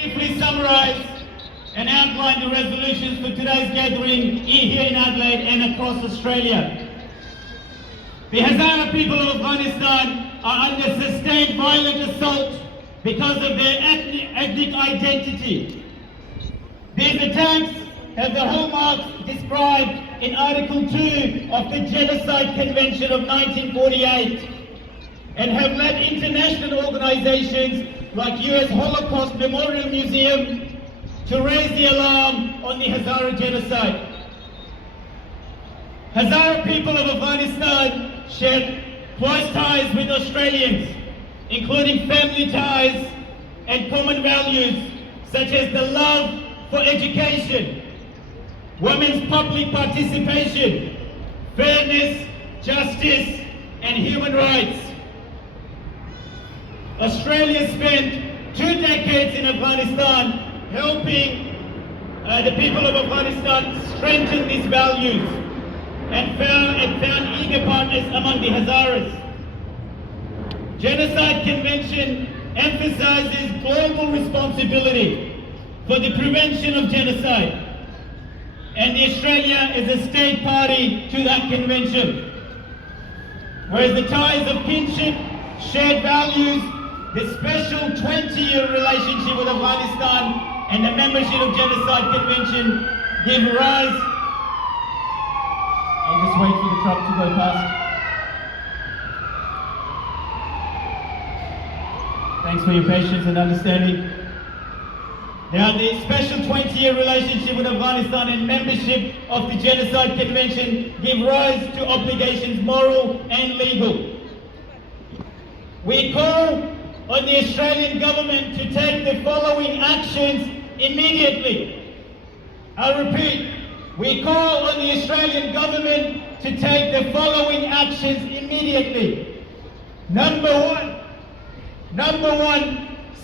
Briefly summarize and outline the resolutions for today's gathering here in Adelaide and across Australia. The Hazara people of Afghanistan are under sustained violent assault because of their ethnic identity. These attacks have the hallmarks described in Article 2 of the Genocide Convention of 1948 and have led international organizations like US Holocaust Memorial Museum to raise the alarm on the Hazara genocide. Hazara people of Afghanistan share close ties with Australians, including family ties and common values such as the love for education, women's public participation, fairness, justice, and human rights. Australia spent 2 decades in Afghanistan helping the people of Afghanistan strengthen these values and found eager partners among the Hazaras. Genocide Convention emphasizes global responsibility for the prevention of genocide, and Australia is a state party to that convention. Whereas the ties of kinship, shared values, the special 20-year relationship with Afghanistan and the membership of Genocide Convention give rise. I'll just wait for the truck to go past. Thanks for your patience and understanding. Now, the special 20-year relationship with Afghanistan and membership of the Genocide Convention give rise to obligations, moral and legal. We call on the Australian government to take the following actions immediately. I repeat, we call on the Australian government to take the following actions immediately. Number one,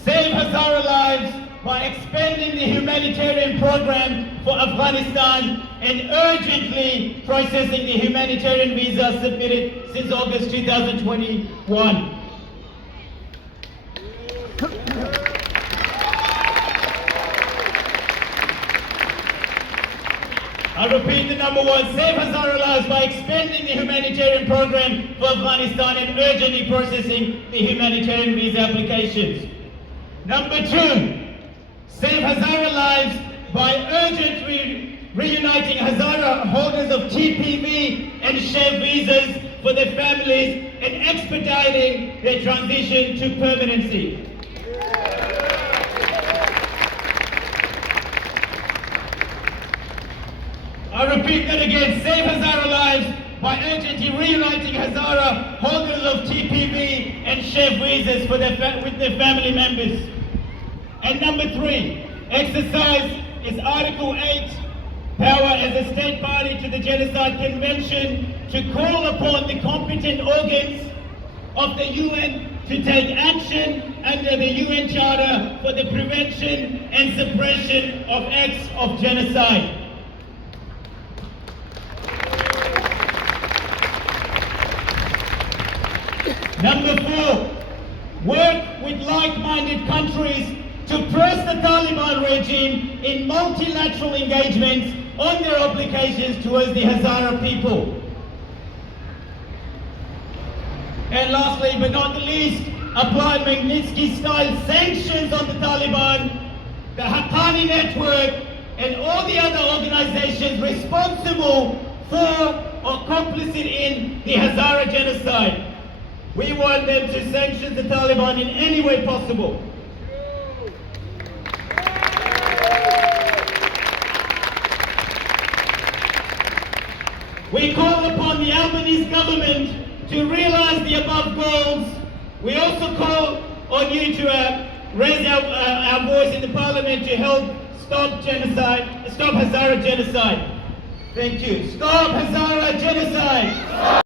save Hazara lives by expanding the humanitarian program for Afghanistan and urgently processing the humanitarian visa submitted since August 2021. I repeat the number one, save Hazara lives by expanding the humanitarian program for Afghanistan and urgently processing the humanitarian visa applications. Number two, save Hazara lives by urgently reuniting Hazara holders of TPV and SHEV visas for their families and expediting their transition to permanency. I repeat that again, save Hazara lives by urgently reuniting Hazara holders of TPV and SHEV visas for with their family members. And number three, exercise is Article 8, power as a state party to the Genocide Convention to call upon the competent organs of the UN to take action under the UN Charter for the prevention and suppression of acts of genocide. Number four, work with like-minded countries to press the Taliban regime in multilateral engagements on their obligations towards the Hazara people. And lastly, but not the least, apply Magnitsky-style sanctions on the Taliban, the Haqqani network, and all the other organizations responsible for or complicit in the Hazara genocide. We want them to sanction the Taliban in any way possible. We call upon the Albanese government to realize the above goals. We also call on you to raise our voice in the parliament to help stop genocide, stop Hazara genocide. Thank you. Stop Hazara genocide!